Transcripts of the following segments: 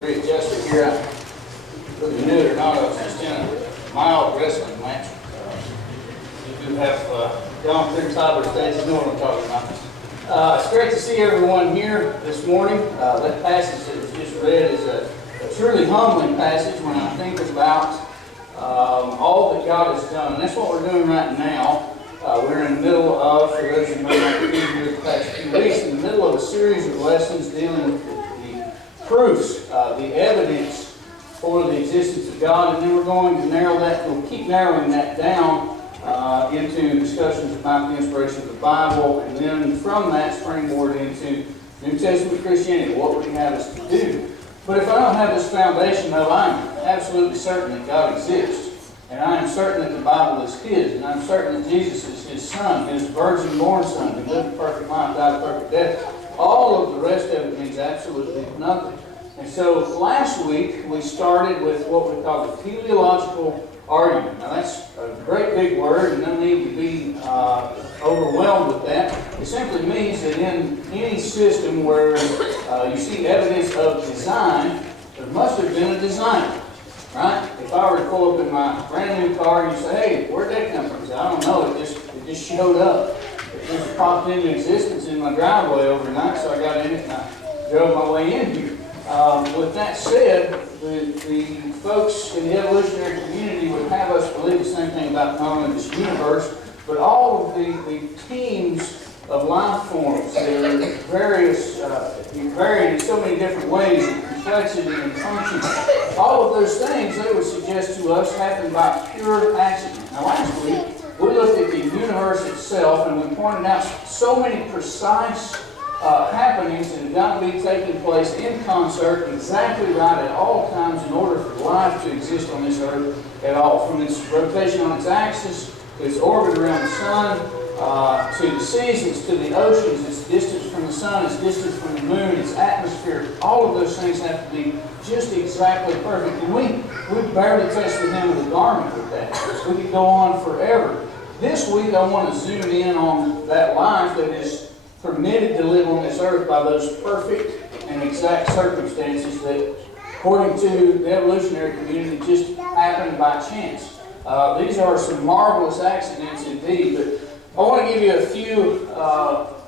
Readjusted here, whether you knew it or not, I was just in a mild wrestling match. You do have gone through toddler stages, you know what I'm talking about. It's great to see everyone here this morning. That passage that was just read is a truly humbling passage when I think about all that God has done. And that's what we're doing right now. We're in the middle of, for those of you who may not be here the past few weeks, in the middle of a series of lessons dealing with the proofs, the evidence for the existence of God, and then we're going to narrow that, we'll keep narrowing that down into discussions about the inspiration of the Bible, and then from that springboard into New Testament Christianity, what would He have us to do? But if I don't have this foundation, though, I'm absolutely certain that God exists, and I am certain that the Bible is His, and I'm certain that Jesus is His Son, His virgin-born Son, who lived a perfect life, died a perfect death. All of the rest of it means absolutely nothing. And so last week we started with what we call the teleological argument. Now that's a great big word, and no need to be overwhelmed with that. It simply means that in any system where you see evidence of design, there must have been a designer, right? If I were to pull up in my brand new car and you say, "Hey, where'd that come from?" I say, "I don't know. It just showed up. It just popped into existence in my driveway overnight, so I got in it and I drove my way in here." With that said, the folks in the evolutionary community would have us believe the same thing about not only this universe, but all of the teams of life forms that are various, varied in so many different ways, in complexity and function. All of those things, they would suggest to us, happen by pure accident. Now last week, we looked at the universe itself, and we pointed out so many precise happenings that have got to be taking place in concert exactly right at all times in order for life to exist on this earth at all. From its rotation on its axis, to its orbit around the sun, to the seasons, to the oceans, its distance from the sun, its distance from the moon, its atmosphere. All of those things have to be just exactly perfect. And we barely touched the hem of the garment with that. We could go on forever. This week I want to zoom in on that life that is permitted to live on this earth by those perfect and exact circumstances that, according to the evolutionary community, just happened by chance. These are some marvelous accidents indeed, but I want to give you a few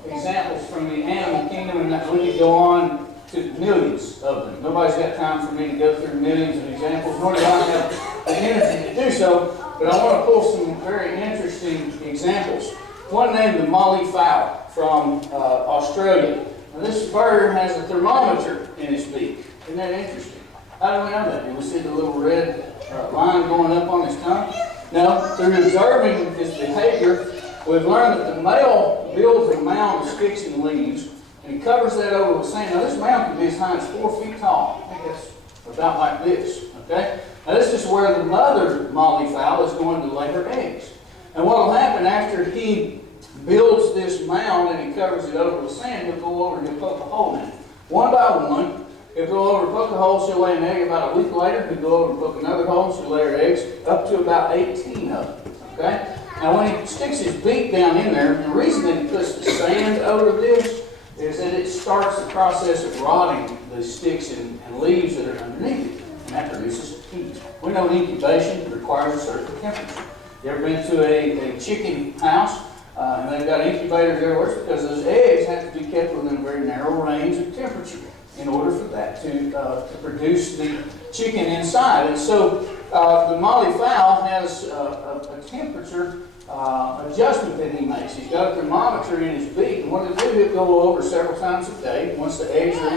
examples from the animal kingdom, and we could go on to millions of them. Nobody's got time for me to go through millions of examples, nor do I have the energy to do so, but I want to pull some very interesting examples. One named the Molly fowl from Australia. Now this bird has a thermometer in its beak. Isn't that interesting? How do we know that? Do we see the little red line going up on his tongue? No. Through observing his behavior, we've learned that the male builds a mound of sticks and leaves, and he covers that over with sand. Now this mound can be as high as 4 feet tall. I think that's about like this. Okay? Now this is where the mother Molly fowl is going to lay her eggs. And what will happen after he builds this mound and he covers it over with sand, he'll go over and he'll poke a hole in it. One by one, he'll go over and poke a hole, she'll lay an egg. About a week later, he'll go over and poke another hole, she'll lay her eggs, up to about 18 of them. Okay? Now when he sticks his beak down in there, the reason that he puts the sand over this is that it starts the process of rotting the sticks and leaves that are underneath it, and that produces heat. We know incubation requires a certain temperature. You ever been to a chicken house? And they've got incubators everywhere because those eggs have to be kept within a very narrow range of temperature in order for that to produce the chicken inside. And so the Molly fowl has a temperature adjustment that he makes. He's got a thermometer in his beak, and what he'll do, he'll go over several times a day once the eggs are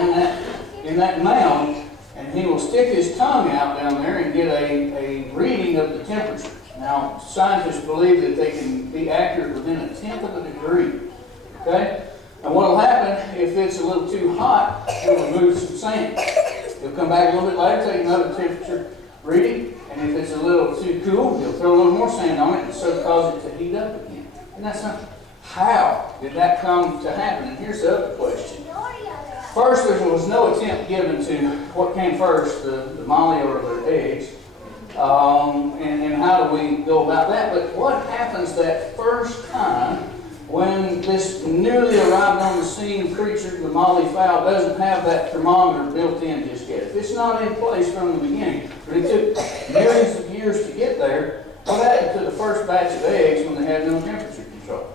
in that mound, and he will stick his tongue out down there and get a reading of the temperature. Now, scientists believe that they can be accurate within 1/10 of a degree. Okay? And what will happen if it's a little too hot, he'll remove some sand. He'll come back a little bit later, take another temperature reading, and if it's a little too cool, he'll throw a little more sand on it and so cause it to heat up again. And that's not, how did that come to happen? And here's the other question. First, there was no attempt given to what came first, the Molly or the eggs. And how do we go about that? But what happens that first time when this newly arrived on the scene creature, the molly fowl, doesn't have that thermometer built in just yet. If it's not in place from the beginning, but it took millions of years to get there, what happened to the first batch of eggs when they had no temperature control?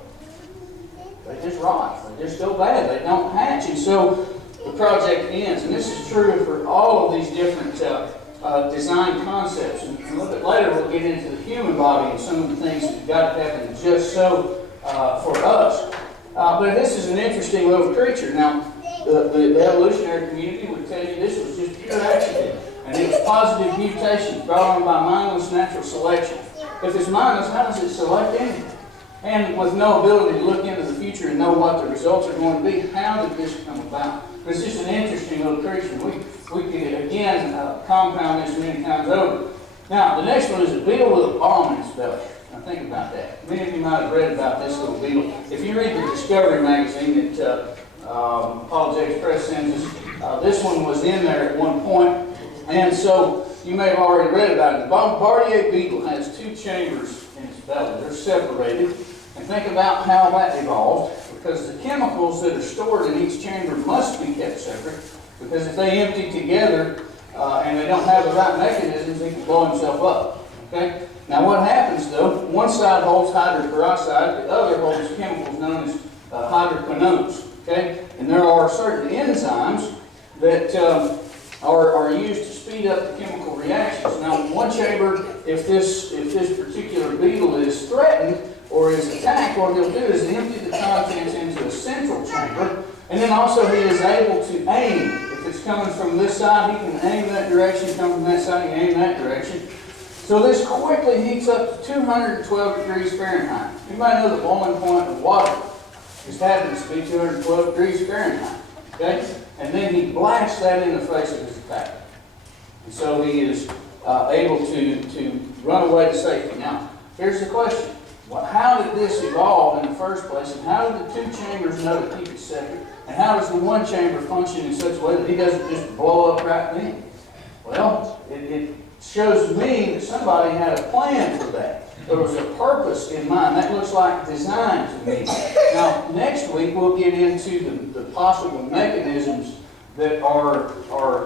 They just rot. They just go bad. They don't hatch. And so the project ends. And this is true for all of these different design concepts. And a little bit later, we'll get into the human body and some of the things that got to happen just so for us. But this is an interesting little creature. Now, the evolutionary community would tell you this was just pure accident. And it was positive mutation brought on by mindless natural selection. If it's mindless, how does it select anything? And with no ability to look into the future and know what the results are going to be, how did this come about? But it's just an interesting little creature. We could, again, compound this many times over. Now, the next one is a beetle with a bomb in its belly. Now, think about that. Many of you might have read about this little beetle. If you read the Discovery magazine that Apologetics Press sends us, this one was in there at one point. And so you may have already read about it. The Bombardier beetle has two chambers in its belly. They're separated. And think about how that evolved, because the chemicals that are stored in each chamber must be kept separate, because if they empty together and they don't have the right mechanisms, they can blow themselves up. Okay? Now what happens though, one side holds hydroperoxide, the other holds chemicals known as hydroquinones. Okay? And there are certain enzymes that are used to speed up the chemical reactions. Now, in one chamber, if this particular beetle is threatened or is attacked, what he'll do is empty the contents into a central chamber, and then also he is able to aim. If it's coming from this side, he can aim that direction. Come from that side, he can aim that direction. So this quickly heats up to 212 degrees Fahrenheit. You might know the boiling point of water just happens to be 212 degrees Fahrenheit. Okay? And then he blasts that in the face of his attacker. And so he is able to run away to safety. Now, here's the question. How did this evolve in the first place? And how did the two chambers know to keep it separate? And how does the one chamber function in such a way that he doesn't just blow up right then? Well, it shows to me that somebody had a plan for that. There was a purpose in mind. That looks like design to me. Now, next week we'll get into the possible mechanisms that are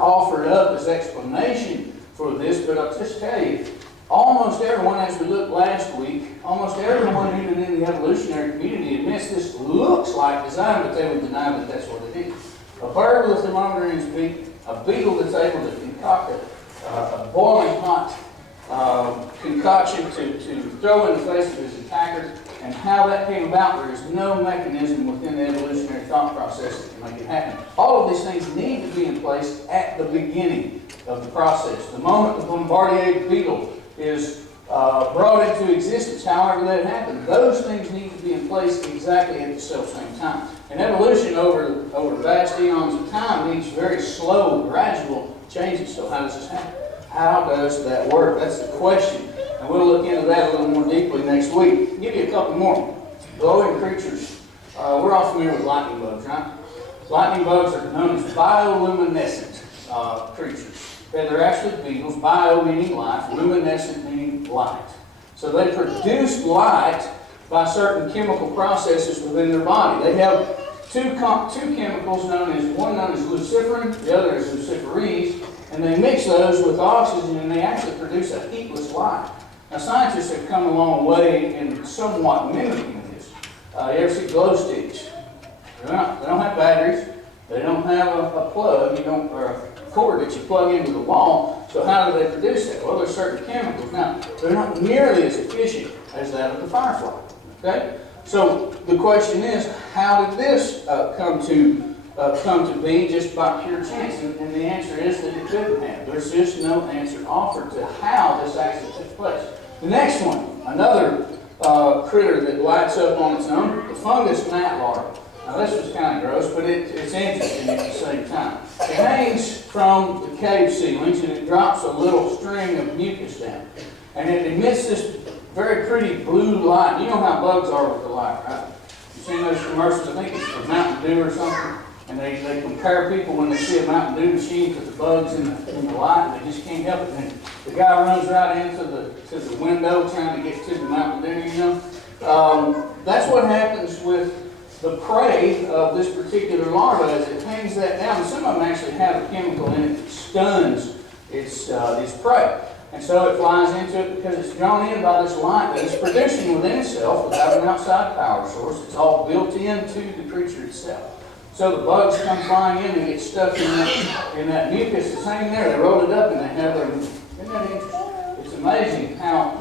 offered up as explanation for this, but I'll just tell you, almost everyone, as we looked last week, almost everyone even in the evolutionary community admits this looks like design, but they would deny that that's what it is. A bird with a thermometer in its beak, a beetle that's able to concoct a boiling hot concoction to throw in the face of his attacker, and how that came about, there is no mechanism within the evolutionary thought process that can make it happen. All of these things need to be in place at the beginning of the process. The moment the Bombardier beetle is brought into existence, however that happened, those things need to be in place exactly at the same time. And evolution over vast eons of time needs very slow, gradual changes. So how does this happen? How does that work? That's the question. And we'll look into that a little more deeply next week. I'll give you a couple more. Glowing creatures. We're all familiar with lightning bugs, right? Lightning bugs are known as bioluminescent creatures. Okay, they're actually beetles, bio meaning life, luminescent meaning light. So they produce light by certain chemical processes within their body. They have two chemicals one known as luciferin, the other is luciferase, and they mix those with oxygen and they actually produce a heatless light. Now scientists have come a long way in somewhat mimicking this. You ever see glow sticks? They don't have batteries. They don't have a plug, or a cord that you plug into the wall. So how do they produce that? Well, there's certain chemicals. Now, they're not nearly as efficient as that of the firefly. Okay? So the question is, how did this come to be just by pure chance? And the answer is that it couldn't have. There's just no answer offered to how this actually took place. The next one, another critter that lights up on its own, the fungus gnat larva. Now this was kind of gross, but it's interesting at the same time. It hangs from the cave ceilings and it drops a little string of mucus down. And it emits this very pretty blue light. You know how bugs are with the light, right? You've seen those commercials, I think it's for Mountain Dew or something. And they compare people when they see a Mountain Dew machine to the bugs in the light, and they just can't help it. And the guy runs right into the window trying to get to the Mountain Dew, That's what happens with the prey of this particular larva as it hangs that down. And some of them actually have a chemical in it that stuns its prey. And so it flies into it because it's drawn in by this light that it's producing within itself without an outside power source. It's all built into the creature itself. So the bugs come flying in and get stuck in that mucus that's hanging there. They roll it up and they have their, isn't that interesting? It's amazing how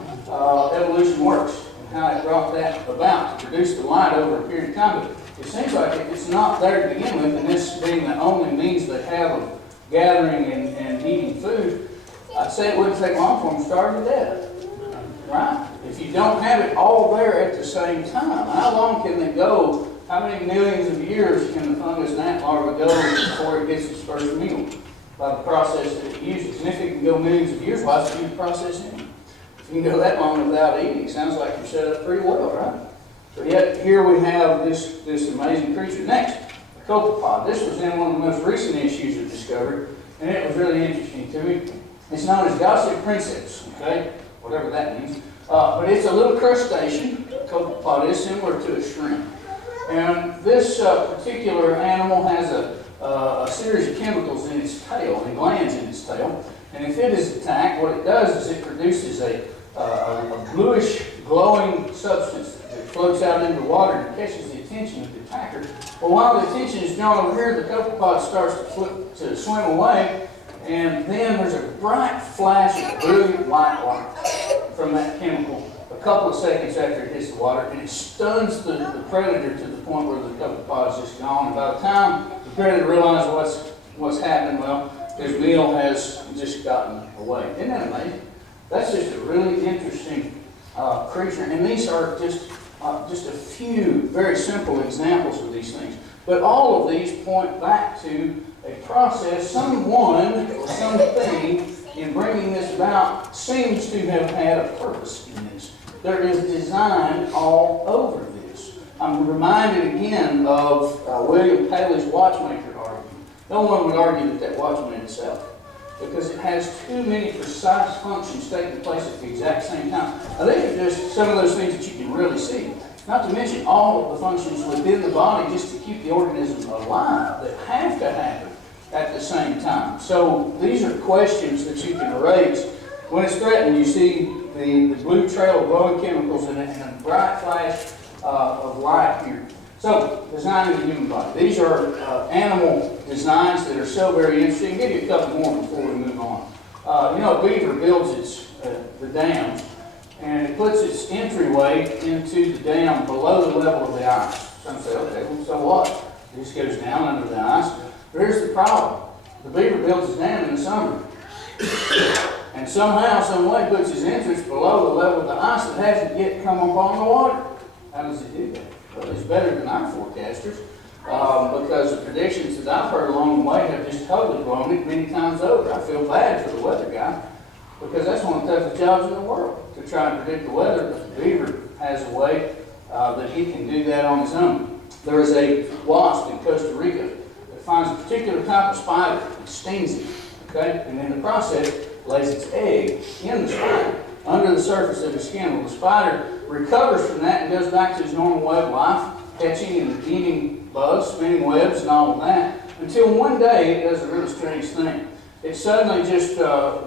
evolution works and how it brought that about to produce the light over a period of time. But it seems like it's not there to begin with, and this being the only means they have of gathering and eating food, I'd say it wouldn't take long for them to starve to death, right? If you don't have it all there at the same time, how long can they go? How many millions of years can the fungus gnat larva go before it gets its first meal by the process that it uses? And if it can go millions of years, why is it the process anyway? If you can go that long without eating, sounds like you're set up pretty well, right? So yet here we have this amazing creature. Next, the copepod. This was in one of the most recent issues of Discovery, and it was really interesting to me. It's known as Gossip Princeps, okay? Whatever that means. But it's a little crustacean. The copepod is similar to a shrimp. And this particular animal has a series of chemicals in its tail, and glands in its tail. And if it is attacked, what it does is it produces a bluish, glowing substance that floats out into the water and catches the attention of the attacker. Well, while the attention is drawn over here, the copepod starts to swim away. And then there's a bright flash of brilliant white light from that chemical a couple of seconds after it hits the water, and it stuns the predator to the point where the copepod is just gone. And by the time the predator realizes what's happened, well, his meal has just gotten away. Isn't that amazing? That's just a really interesting creature, and these are just a few very simple examples of these things. But all of these point back to a process, someone or something in bringing this about seems to have had a purpose in this. There is design all over this. I'm reminded again of William Paley's watchmaker argument. No one would argue that watch made itself, because it has too many precise functions taking place at the exact same time. I think it's just some of those things that you can really see. Not to mention all of the functions within the body just to keep the organism alive that have to happen at the same time. So these are questions that you can raise. When it's threatened, you see the blue trail of glowing chemicals and a bright flash of light here. So, designing the human body. These are animal designs that are so very interesting. I'll give you a couple more before we move on. A beaver builds the dams, and it puts its entryway into the dam below the level of the ice. Some say, okay, well, so what? It just goes down under the ice. But here's the problem. The beaver builds his dam in the summer. And somehow, some way, puts his entrance below the level of the ice that hasn't yet come up on the water. How does he do that? Well, it's better than our forecasters, because the predictions that I've heard along the way have just totally blown it many times over. I feel bad for the weather guy, because that's one of the toughest jobs in the world, to try and predict the weather, but the beaver has a way that he can do that on his own. There is a wasp in Costa Rica that finds a particular type of spider and stings it, okay? And in the process, lays its egg in the spider, under the surface of the skin. Well, the spider recovers from that and goes back to his normal way of life, catching and eating bugs, spinning webs, and all of that, until one day it does a really strange thing. It suddenly just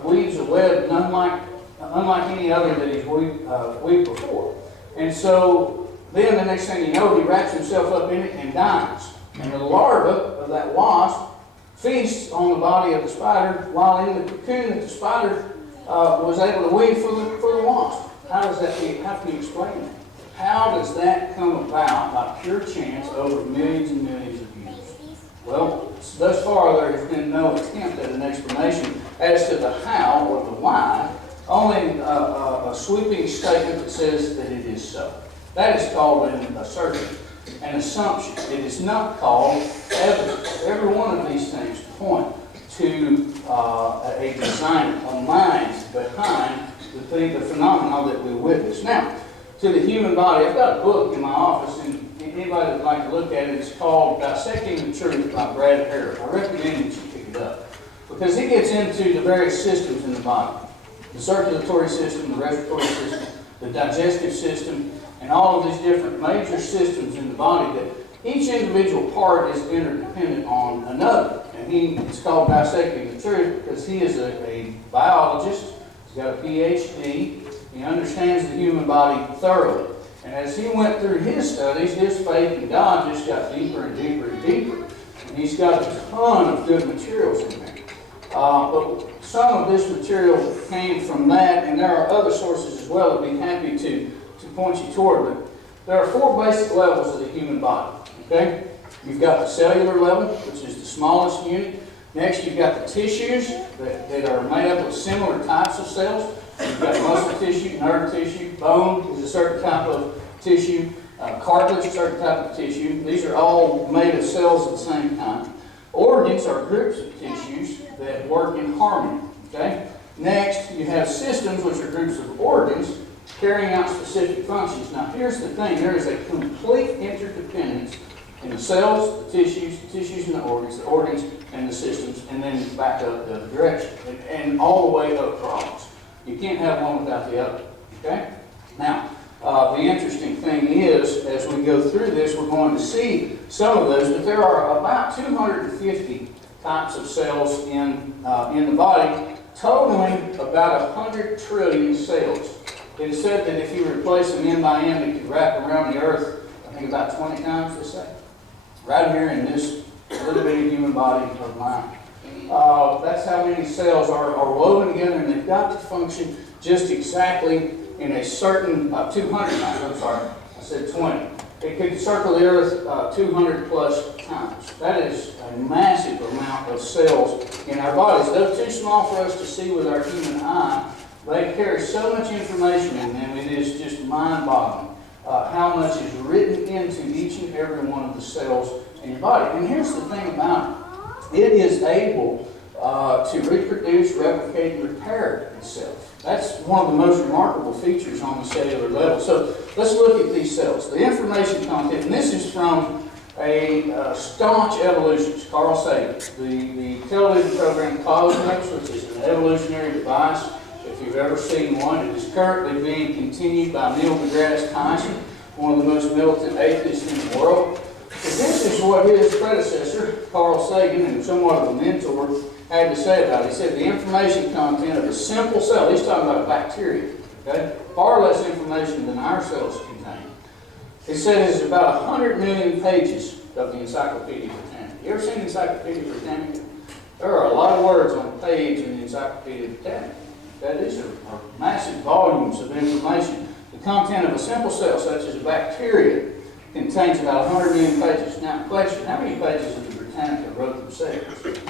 weaves a web unlike any other that he's weaved before. And so then the next thing you know, he wraps himself up in it and dies. And the larva of that wasp feasts on the body of the spider while in the cocoon that the spider was able to weave for the wasp. How can you explain that? How does that come about by pure chance over millions and millions of years? Well, thus far there has been no attempt at an explanation as to the how or the why, only a sweeping statement that says that it is so. That is called an assertion, an assumption. It is not called evidence. Every one of these things point to a designer, a mind behind the phenomena that we witness. Now, to the human body, I've got a book in my office, and anybody that would like to look at it, it's called Dissecting the Truth by Brad Harris. I recommend that you pick it up, because he gets into the various systems in the body. The circulatory system, the respiratory system, the digestive system, and all of these different major systems in the body, that each individual part is interdependent on another. And it's called dissecting the truth because he is a biologist. He's got a PhD. He understands the human body thoroughly. And as he went through his studies, his faith in God just got deeper and deeper and deeper. And he's got a ton of good materials in there. But some of this material came from that, and there are other sources as well that I'd be happy to point you toward. But there are 4 basic levels of the human body. Okay? You've got the cellular level, which is the smallest unit. Next, you've got the tissues that are made up of similar types of cells. You've got muscle tissue, nerve tissue, bone is a certain type of tissue, cartilage is a certain type of tissue. These are all made of cells of the same kind. Organs are groups of tissues that work in harmony. Okay? Next, you have systems, which are groups of organs carrying out specific functions. Now, here's the thing. There is a complete interdependence in the cells, the tissues and the organs and the systems, and then back up the other direction, and all the way up problems. You can't have one without the other. Okay? Now, the interesting thing is, as we go through this, we're going to see some of those, but there are about 250 types of cells in the body, totaling about 100 trillion cells. It is said that if you replace them end by end, it could wrap around the earth, I think about 20 times, they say. Right here in this little bitty human body of mine. That's how many cells are woven together, and they've got to function just exactly in a certain, 200 times, I'm sorry, I said 20. It could circle the earth 200 plus times. That is a massive amount of cells in our bodies. Though too small for us to see with our human eye, they carry so much information in them, it is just mind-boggling how much is written into each and every one of the cells in your body. And here's the thing about it. It is able to reproduce, replicate, and repair itself. That's one of the most remarkable features on the cellular level. So let's look at these cells. The information content, and this is from a staunch evolutionist, Carl Sagan. The television program Cosmos, which is an evolutionary device. If you've ever seen one, it is currently being continued by Neil deGrasse Tyson, one of the most militant atheists in the world. And this is what his predecessor, Carl Sagan, and somewhat of a mentor, had to say about it. He said the information content of a simple cell, he's talking about bacteria, okay? Far less information than our cells contain. He said it's about 100 million pages of the Encyclopedia Britannica. You ever seen the Encyclopedia Britannica? There are a lot of words on a page in the Encyclopedia Britannica. Okay? These are massive volumes of information. The content of a simple cell, such as a bacteria, contains about 100 million pages. Now, question, how many pages of the Britannica wrote themselves?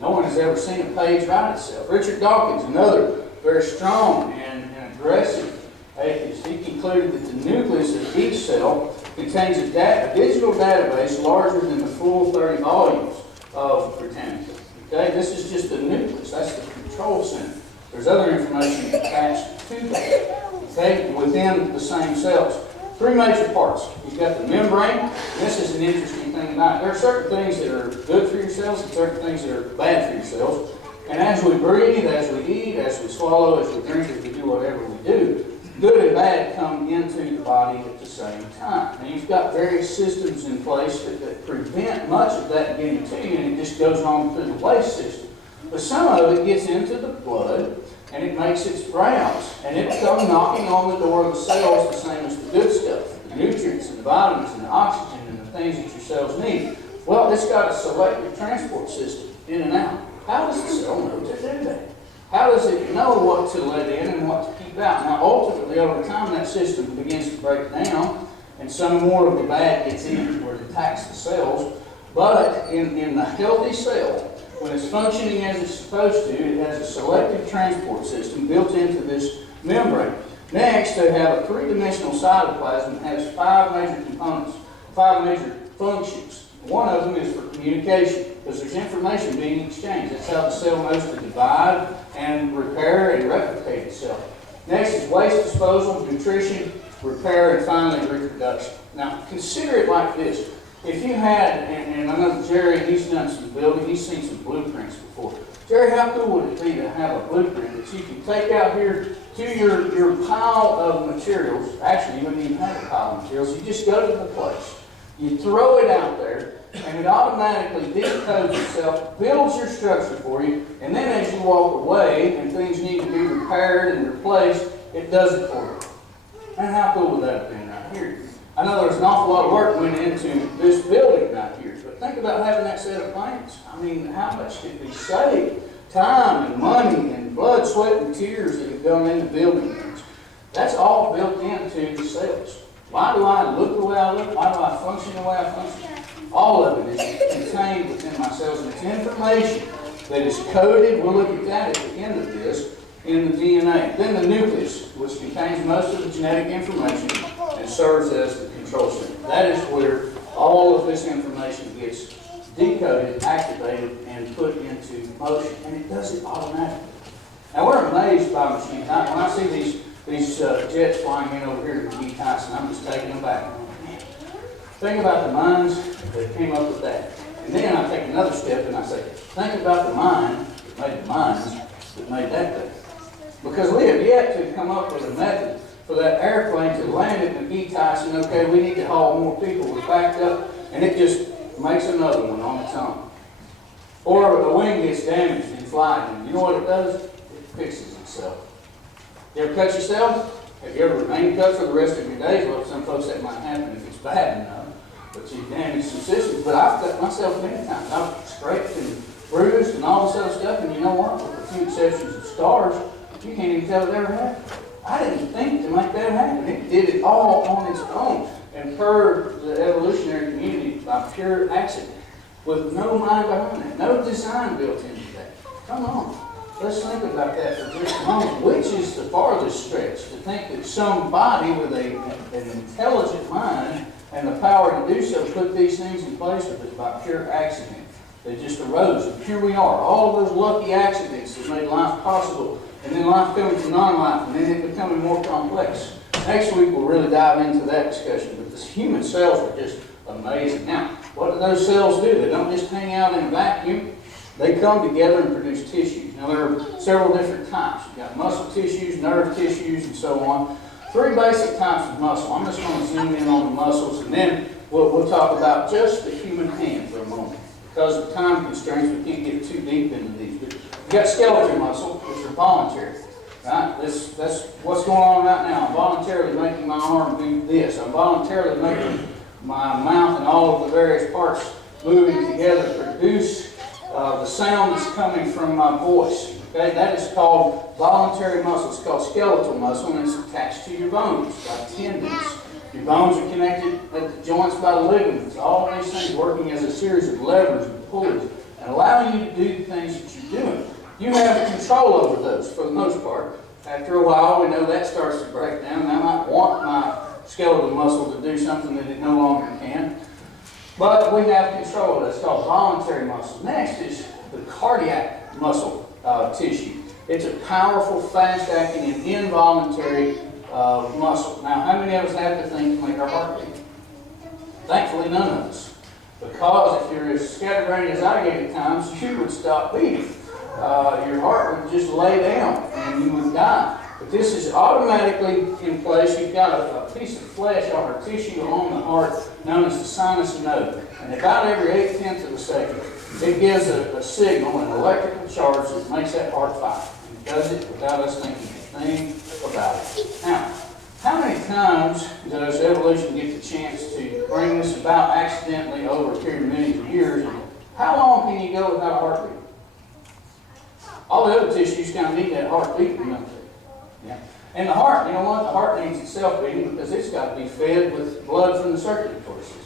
No one has ever seen a page write itself. Richard Dawkins, another very strong and aggressive atheist, he concluded that the nucleus of each cell contains a digital database larger than the full 30 volumes of Britannica. Okay, this is just the nucleus. That's the control center. There's other information attached to that. Okay, within the same cells. 3 major parts. You've got the membrane, and this is an interesting thing about it. There are certain things that are good for your cells and certain things that are bad for your cells. And as we breathe, as we eat, as we swallow, as we drink, as we do whatever we do, good and bad come into the body at the same time. And you've got various systems in place that prevent much of that getting to you, and it just goes on through the waste system. But some of it gets into the blood, and it makes its rounds, and it comes knocking on the door of the cells the same as the good stuff, the nutrients and the vitamins and the oxygen and the things that your cells need. Well, it's got a selective transport system in and out. How does the cell know to do that? How does it know what to let in and what to keep out? Now, ultimately, over time, that system begins to break down, and some more of the bad gets in where it attacks the cells. But in the healthy cell, when it's functioning as it's supposed to, it has a selective transport system built into this membrane. Next, they have a three-dimensional cytoplasm that has 5 major components, 5 major functions. One of them is for communication, because there's information being exchanged. That's how the cell knows to divide and repair and replicate itself. Next is waste disposal, nutrition, repair, and finally reproduction. Now, consider it like this. If you had, and I know Jerry, he's done some building, he's seen some blueprints before. Jerry, how cool would it be to have a blueprint that you can take out here to your pile of materials? Actually, you wouldn't even have a pile of materials. You just go to the place. You throw it out there, and it automatically decodes itself, builds your structure for you, and then as you walk away and things need to be repaired and replaced, it does it for you. And how cool would that have been right here? I know there's an awful lot of work went into this building right here, but think about having that set of plans. I mean, how much could be saved? Time and money and blood, sweat, and tears that have gone into building things. That's all built into the sales. Why do I look the way I look? Why do I function the way I function? All of it is contained within my sales, and it's information that is coded. We'll look at that at the end of this in the DNA. Then the nucleus, which contains most of the genetic information and serves as the control center. That is where all of this information gets decoded, activated, and put into motion, and it does it automatically. Now we're amazed by machines. When I see these jets flying in over here to McGee Tyson, I'm just taking them back. Man, think about the minds that came up with that. And then I take another step and I say, think about the mind that made the minds that made that thing. Because we have yet to come up with a method for that airplane to land at McGee Tyson. Okay, we need to haul more people. We're backed up, and it just makes another one on its own. Or the wing gets damaged in flight, and you know what it does? It fixes itself. You ever cut yourself? Have you ever remained cut for the rest of your days? Well, some folks that might happen if it's bad enough, but you damage some systems. But I've cut myself many times. I've scraped and bruised and all this other stuff, and you know what? With a few exceptions of scars, you can't even tell it ever happened. I didn't think to make that happen. It did it all on its own, and per the evolutionary community by pure accident, with no mind behind it, no design built into that. Come on. Let's think about that for just a moment. Which is the farthest stretch? To think that somebody with an intelligent mind and the power to do so put these things in place with us by pure accident. They just arose, and here we are. All of those lucky accidents that made life possible, and then life coming to non-life, and then it becoming more complex. Next week we'll really dive into that discussion, but the human cells are just amazing. Now, what do those cells do? They don't just hang out in a vacuum. They come together and produce tissues. Now, there are several different types. You've got muscle tissues, nerve tissues, and so on. Three basic types of muscle. I'm just going to zoom in on the muscles, and then we'll talk about just the human hand for a moment. Because of time constraints, we can't get too deep into these. But you've got skeletal muscle, which are voluntary. Right? That's what's going on right now. I'm voluntarily making my arm do this. I'm voluntarily making my mouth and all of the various parts moving together to produce the sound that's coming from my voice. Okay, that is called voluntary muscle. It's called skeletal muscle, and it's attached to your bones by tendons. Your bones are connected at the joints by ligaments. All of these things working as a series of levers and pulleys and allowing you to do the things that you're doing. You have control over those for the most part. After a while, we know that starts to break down. I might want my skeletal muscle to do something that it no longer can. But we have control of it. It's called voluntary muscle. Next is the cardiac muscle tissue. It's a powerful, fast-acting, and involuntary muscle. Now, how many of us have to think to make our heart beat? Thankfully, none of us. Because if you're as scatterbrained as I get at times, you would stop beating. Your heart would just lay down and you would die. But this is automatically in place. You've got a piece of flesh or tissue on the heart known as the sinus node. And about every 8/10 of a second, it gives a signal, an electrical charge that makes that heart fire. It does it without us thinking anything about it. Now, how many times does evolution get the chance to bring this about accidentally over a period of millions of years? And how long can you go without a heartbeat? All the other tissues kind of need that heartbeat, don't they? Yeah. And the heart, you know what? The heart needs itself beating because it's got to be fed with blood from the circulatory system.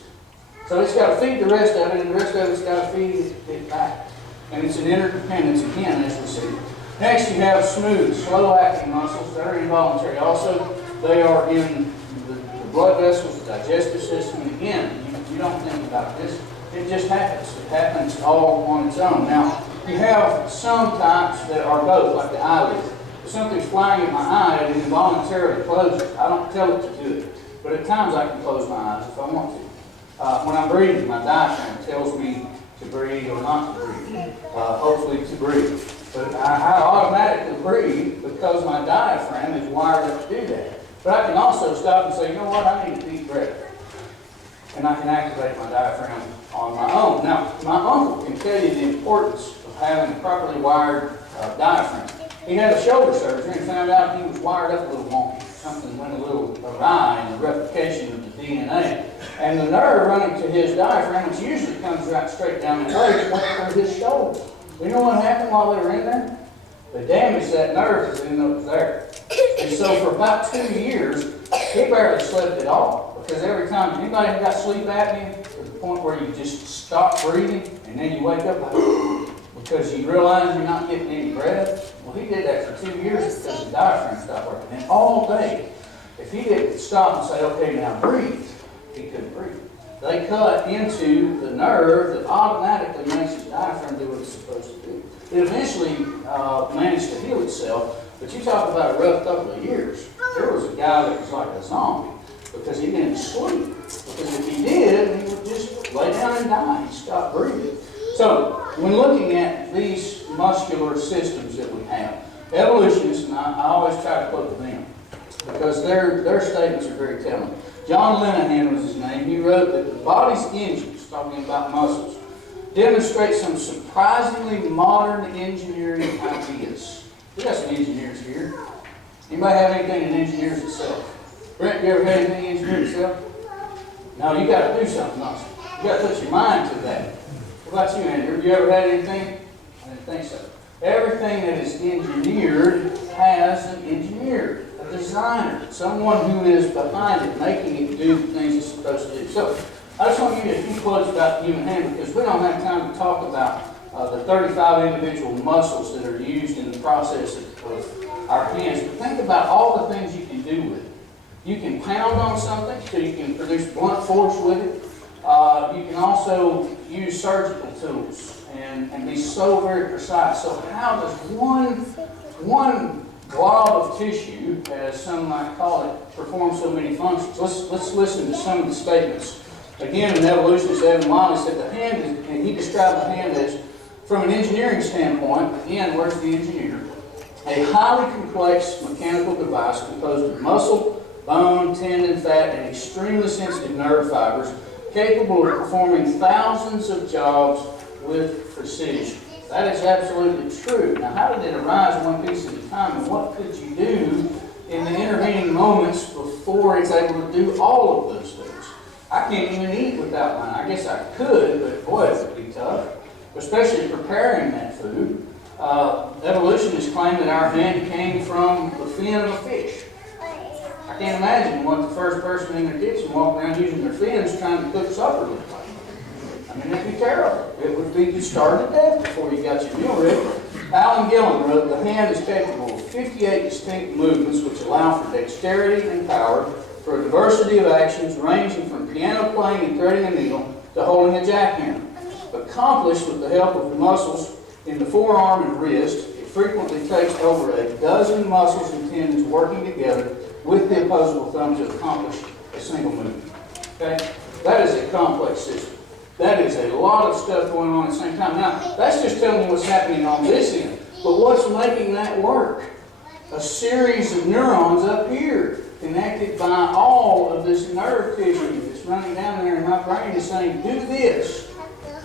So it's got to feed the rest of it, and the rest of it's got to feed it back. And it's an interdependence again, as we see. Next, you have smooth, slow-acting muscles that are involuntary. Also, they are in the blood vessels, the digestive system. And again, you don't think about this. It just happens. It happens all on its own. Now, you have some types that are both, like the eyelid. If something's flying in my eye, it involuntarily closes. I don't tell it to do it. But at times I can close my eyes if I want to. When I'm breathing, my diaphragm tells me to breathe or not to breathe. Hopefully to breathe. But I automatically breathe because my diaphragm is wired up to do that. But I can also stop and say, you know what, I need a deep breath. And I can activate my diaphragm on my own. Now, my uncle can tell you the importance of having a properly wired diaphragm. He had a shoulder surgery and found out he was wired up a little wonky. Something went a little awry in the replication of the DNA. And the nerve running to his diaphragm, which usually comes right straight down the leg, went through his shoulder. You know what happened while they were in there? They damaged that nerve because they didn't know it was there. And so for about 2 years, he barely slept at all. Because every time, anybody got sleep apnea to the point where you just stop breathing and then you wake up like, because you realize you're not getting any breath? Well, he did that for 2 years because his diaphragm stopped working. And all day, if he didn't stop and say, okay, now breathe, he couldn't breathe. They cut into the nerve that automatically makes his diaphragm do what it's supposed to do. It eventually managed to heal itself, but you talk about a rough couple of years. There was a guy that was like a zombie because he didn't sleep. Because if he did, he would just lay down and die. He stopped breathing. So, when looking at these muscular systems that we have, evolutionists, and I always try to quote them because their statements are very telling. John Linehan was his name. He wrote that the body's engines, talking about muscles, demonstrate some surprisingly modern engineering ideas. We got some engineers here. Anybody have anything in engineers itself? Brent, you ever had anything in engineering itself? No, you got to do something, don't you? You got to put your mind to that. What about you, Andrew? Have you ever had anything? I didn't think so. Everything that is engineered has an engineer, a designer, someone who is behind it, making it do the things it's supposed to do. So, I just want to give you a few quotes about the human hand because we don't have time to talk about the 35 individual muscles that are used in the process of our hands. But think about all the things you can do with it. You can pound on something so you can produce blunt force with it. You can also use surgical tools and be so very precise. So how does one glob of tissue, as some might call it, perform so many functions? Let's listen to some of the statements. Again, an evolutionist, Evan Lonnie, said the hand is, and he described the hand as, from an engineering standpoint, again, where's the engineer? A highly complex mechanical device composed of muscle, bone, tendon, fat, and extremely sensitive nerve fibers, capable of performing thousands of jobs with precision. That is absolutely true. Now, how did it arise one piece at a time, and what could you do in the intervening moments before it's able to do all of those things? I can't even eat without mine. I guess I could, but boy, it would be tough, especially preparing that food. Evolutionists claim that our hand came from the fin of a fish. I can't imagine what the first person in their kitchen walking around using their fins trying to cook supper looked like. I mean, it'd be terrible. It would be you starved to death before you got your meal ready. Alan Gillen wrote, the hand is capable of 58 distinct movements which allow for dexterity and power for a diversity of actions ranging from piano playing and threading a needle to holding a jackhammer. Accomplished with the help of the muscles in the forearm and wrist, it frequently takes over a dozen muscles and tendons working together with the opposable thumb to accomplish a single movement. Okay? That is a complex system. That is a lot of stuff going on at the same time. Now, that's just telling you what's happening on this end. But what's making that work? A series of neurons up here connected by all of this nerve tissue that's running down there, and my brain is saying, do this.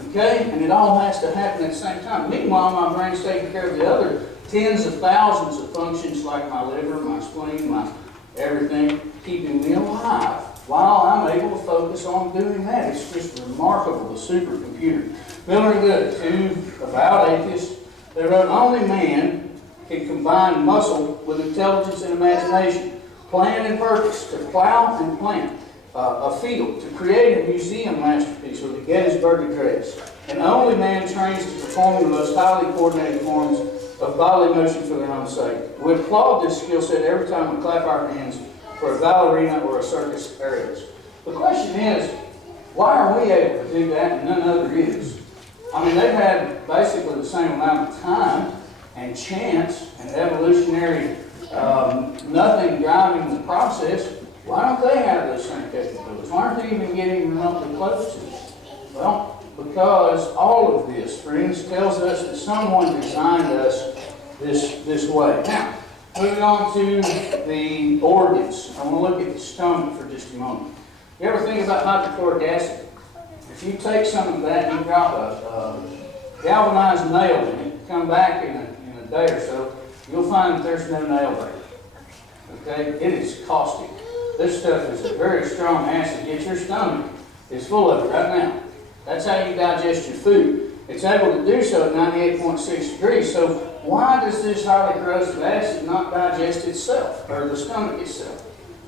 Okay? And it all has to happen at the same time. Meanwhile, my brain's taking care of the other tens of thousands of functions like my liver, my spleen, my everything, keeping me alive while I'm able to focus on doing that. It's just remarkable, the supercomputer. Miller and Good, two avowed atheists, they wrote, only man can combine muscle with intelligence and imagination, plan and purpose, to plow and plant a field, to create a museum masterpiece or the Gettysburg Address. And only man trains to perform the most highly coordinated forms of bodily motion for their own sake. We applaud this skill set every time we clap our hands for a ballerina or a circus aerialist. The question is, why are we able to do that and none other is? I mean, they've had basically the same amount of time and chance and evolutionary nothing driving the process. Why don't they have those same capabilities? Why aren't they even getting remotely close to it? Well, because all of this, friends, tells us that someone designed us this way. Now, moving on to the organs. I want to look at the stomach for just a moment. You ever think about hydrochloric acid? If you take some of that and you drop a galvanized nail in it, come back in a day or so, you'll find that there's no nail there. Okay? It is caustic. This stuff is a very strong acid, yet your stomach is full of it right now. That's how you digest your food. It's able to do so at 98.6 degrees, so why does this highly corrosive acid not digest itself, or the stomach itself?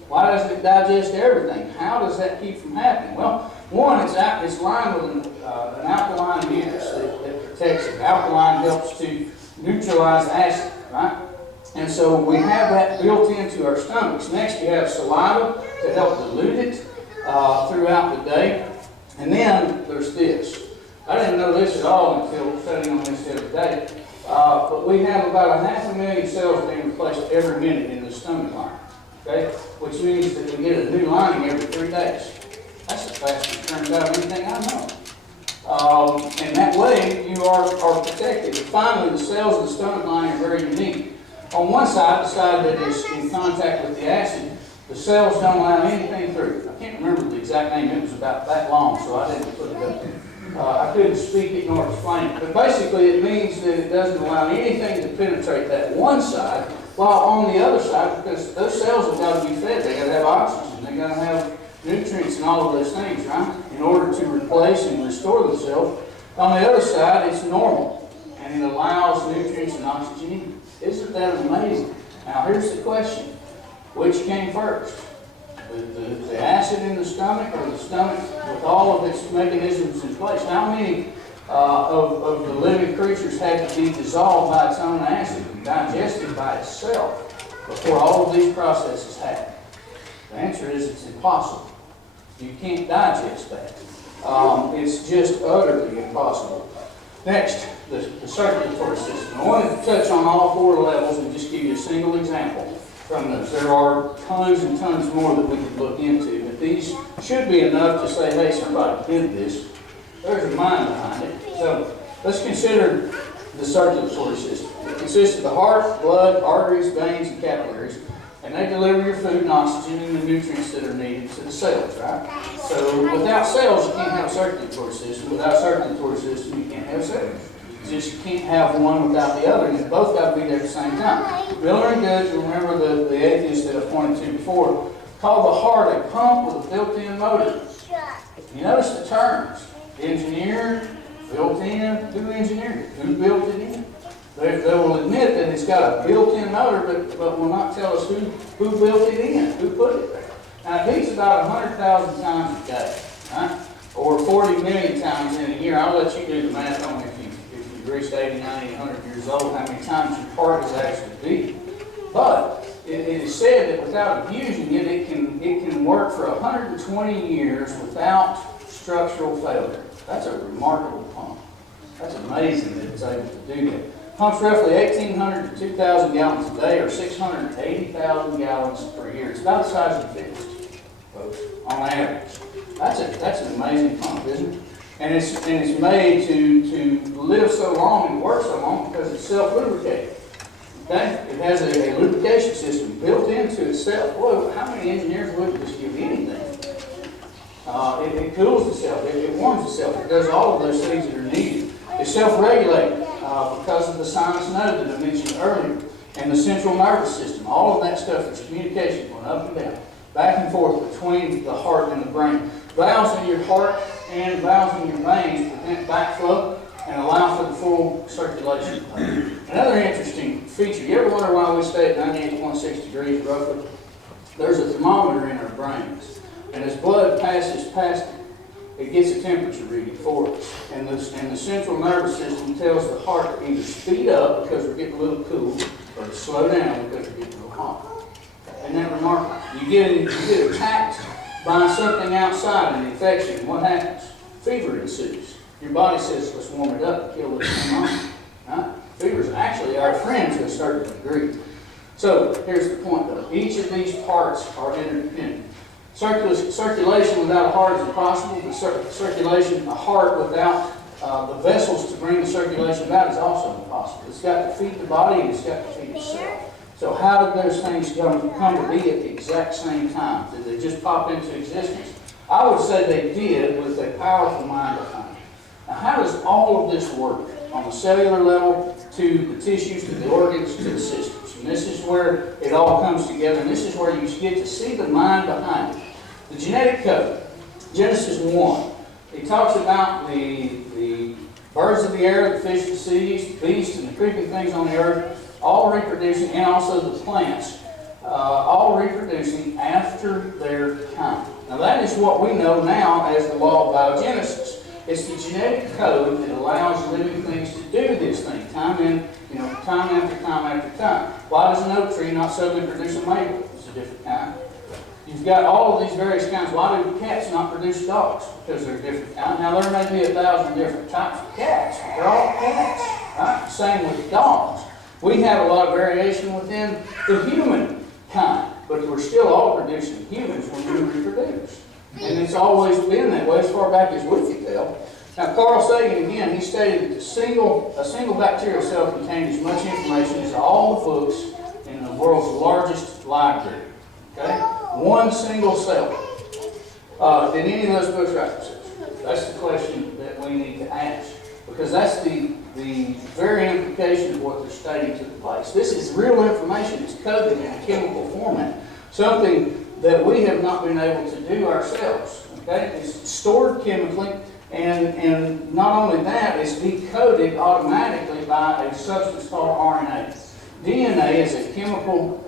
Why doesn't it digest everything? How does that keep from happening? Well, one, it's lined with an alkaline mucus that protects it. Alkaline helps to neutralize acid, right? And so we have that built into our stomachs. Next, you have saliva to help dilute it throughout the day. And then there's this. I didn't know this at all until studying on this the other day. But we have about 500,000 cells being replaced every minute in the stomach line. Okay? Which means that we get a new lining every 3 days. That's the fastest turns out of anything I know. And that way you are protected. And finally, the cells of the stomach lining are very unique. On one side, the side that is in contact with the acid, the cells don't allow anything through. I can't remember the exact name. It was about that long, so I didn't put it up there. I couldn't speak it nor explain it. But basically, it means that it doesn't allow anything to penetrate that one side, while on the other side, because those cells have got to be fed. They've got to have oxygen. They've got to have nutrients and all of those things, right, in order to replace and restore themselves. On the other side, it's normal, and it allows nutrients and oxygen in. Isn't that amazing? Now, here's the question. Which came first? The acid in the stomach, or the stomach with all of its mechanisms in place? How many of the living creatures had to be dissolved by its own acid and digested by itself before all of these processes happen? The answer is it's impossible. You can't digest that. It's just utterly impossible. Next, the circulatory system. I wanted to touch on all 4 levels and just give you a single example from those. There are tons and tons more that we could look into, but these should be enough to say, hey, somebody did this. There's a mind behind it. So let's consider the circulatory system. It consists of the heart, blood, arteries, veins, and capillaries, and they deliver your food and oxygen and the nutrients that are needed to the cells, right? So without cells, you can't have a circulatory system. Without a circulatory system, you can't have cells. It's just you can't have one without the other, and they've both got to be there at the same time. Miller and Good, remember the atheist that I pointed to before, called the heart a pump with a built-in motor. You notice the terms. Engineered, built in, who engineered it? Who built it in? They will admit that it's got a built-in motor, but will not tell us who built it in, who put it there. Now, it beats about 100,000 times a day, right? Or 40 million times in a year. I'll let you do the math on if you've reached 80, 90, 100 years old, how many times your heart is actually beating. But it is said that without abusing it, it can work for 120 years without structural failure. That's a remarkable pump. That's amazing that it's able to do that. Pumps roughly 1,800 to 2,000 gallons a day, or 680,000 gallons per year. It's about the size of the fist, folks, on average. That's an amazing pump, isn't it? And it's made to live so long and work so long because it's self-lubricating. Okay? It has a lubrication system built into itself. Boy, how many engineers wouldn't just give anything? It cools itself. It warms itself. It does all of those things that are needed. It's self-regulating because of the sinus node that I mentioned earlier, and the central nervous system. All of that stuff is communication going up and down, back and forth between the heart and the brain. Valves in your heart and valves in your veins prevent backflow and allow for the full circulation. Another interesting feature, you ever wonder why we stay at 98.6 degrees roughly? There's a thermometer in our brains, and as blood passes past it gets a temperature reading for us. And the central nervous system tells the heart to either speed up because we're getting a little cool, or to slow down because we're getting a little hot. Isn't that remarkable? You get attacked by something outside, an infection, and what happens? Fever ensues. Your body says, let's warm it up and kill what's going on. Right? Fever is actually our friend to a certain degree. So here's the point though. Each of these parts are interdependent. Circulation without a heart is impossible, but a heart without the vessels to bring the circulation about is also impossible. It's got to feed the body and it's got to feed itself. So how did those things come to be at the exact same time? Did they just pop into existence? I would say they did with a powerful mind behind it. Now how does all of this work? On the cellular level, to the tissues, to the organs, to the systems. And this is where it all comes together, and this is where you get to see the mind behind it. The genetic code, Genesis 1. It talks about the birds of the air, the fish of the seas, the beasts, and the creeping things on the earth, all reproducing, and also the plants, all reproducing after their kind. Now that is what we know now as the law of biogenesis. It's the genetic code that allows living things to do this thing, time after time after time. Why does an oak tree not suddenly produce a maple? It's a different kind. You've got all of these various kinds. Why do cats not produce dogs? Because they're different kinds. Now there may be 1,000 different types of cats, but they're all cats. Right? Same with dogs. We have a lot of variation within the human kind, but we're still all producing humans when we reproduce. And it's always been that way as far back as we can tell. Now, Carl Sagan, again, he stated that a single bacterial cell contained as much information as all the books in the world's largest library. Okay? One single cell. Did any of those books write themselves? That's the question that we need to ask. Because that's the very implication of what they're stating to the place. This is real information. It's coded in a chemical format. Something that we have not been able to do ourselves. Okay? It's stored chemically, and not only that, it's decoded automatically by a substance called RNA. DNA is a chemical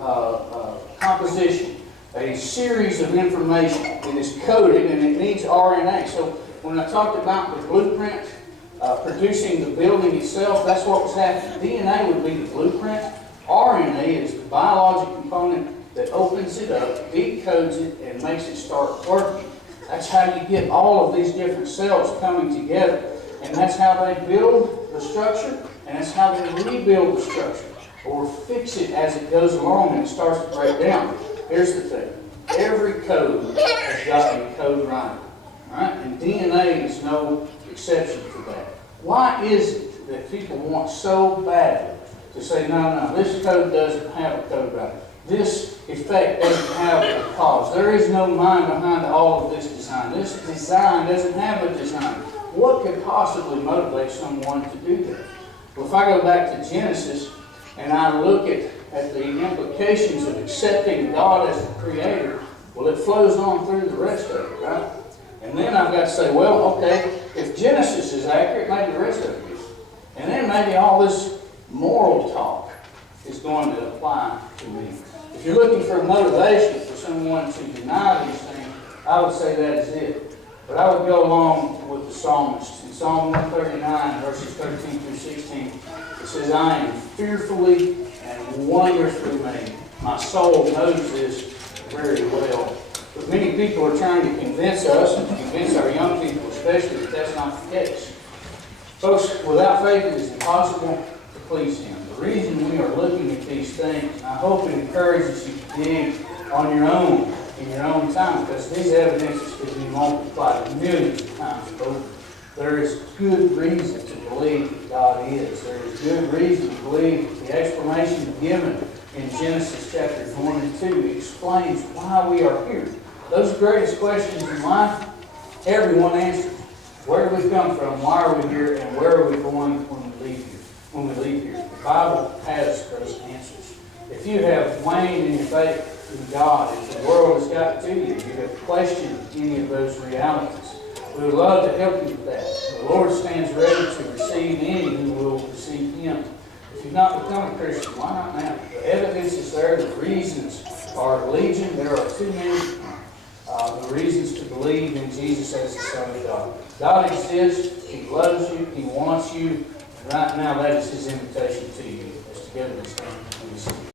composition, a series of information. It is coded and it needs RNA. So when I talked about the blueprint producing the building itself, that's what was happening. DNA would be the blueprint. RNA is the biological component that opens it up, decodes it, and makes it start working. That's how you get all of these different cells coming together. And that's how they build the structure, and that's how they rebuild the structure, or fix it as it goes along and it starts to break down. Here's the thing. Every code has got a code writer. Right? And DNA is no exception to that. Why is it that people want so badly to say, no, this code doesn't have a code writer? This effect doesn't have a cause. There is no mind behind all of this design. This design doesn't have a design. What could possibly motivate someone to do that? Well, if I go back to Genesis and I look at the implications of accepting God as the creator, well, it flows on through the rest of it, right? And then I've got to say, well, okay, if Genesis is accurate, maybe the rest of it is. And then maybe all this moral talk is going to apply to me. If you're looking for a motivation for someone to deny these things, I would say that is it. But I would go along with the psalmist. In Psalm 139, verses 13 through 16, it says, I am fearfully and wonderfully made. My soul knows this very well. But many people are trying to convince us, and to convince our young people especially, that that's not the case. Folks, without faith it is impossible to please Him. The reason we are looking at these things, I hope it encourages you to dig on your own, in your own time, because these evidences could be multiplied millions of times over. There is good reason to believe that God is. There is good reason to believe that the explanation given in Genesis chapters 1 and 2 explains why we are here. Those greatest questions in life, everyone answers. Where do we come from? Why are we here? And where are we going when we leave here? When we leave here, the Bible has those answers. If you have waned in your faith in God, if the world has got to you, you have questioned any of those realities, we would love to help you with that. The Lord stands ready to receive any who will receive Him. If you've not become a Christian, why not now? The evidence is there. The reasons are legion. There are too many. The reasons to believe in Jesus as the Son of God. God exists. He loves you. He wants you. And right now, that is His invitation to you. As together we stand and we sing.